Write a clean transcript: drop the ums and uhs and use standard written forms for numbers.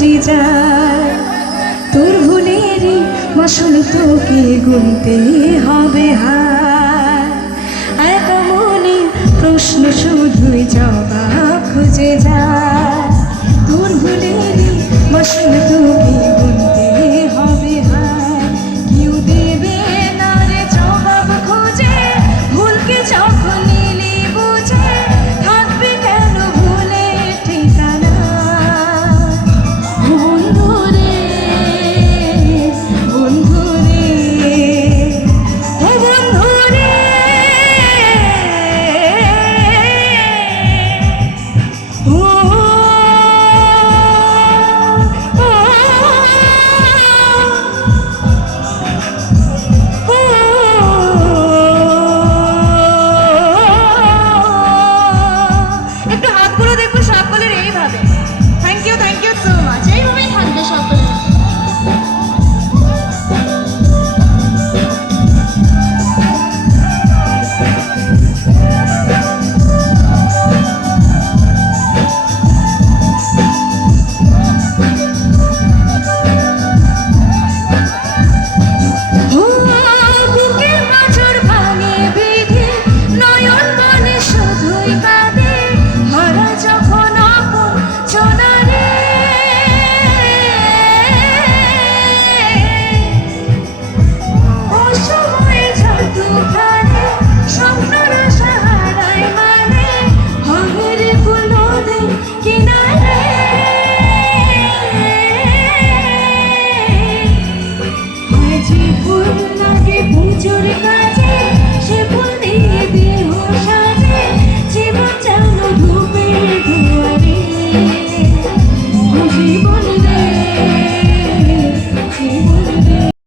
বুঝে যায় তোর ভুলেরই মাসুল তোকে গুনতে হবে হায় একা মনে প্রশ্ন শুধুই জবাব খুঁজে যায় তোর ভুলেরই মাসুল তোকে গুনতে হবে হায় কেউ দেবে না রে জবাব খুঁজে ভুলকে যখন নিলি বুঝে থাকবে কেন ভুলে ঠিকানা বন্ধুরে বন্ধুরে ও বন্ধুরে ও জীবন লাগে বুঝুর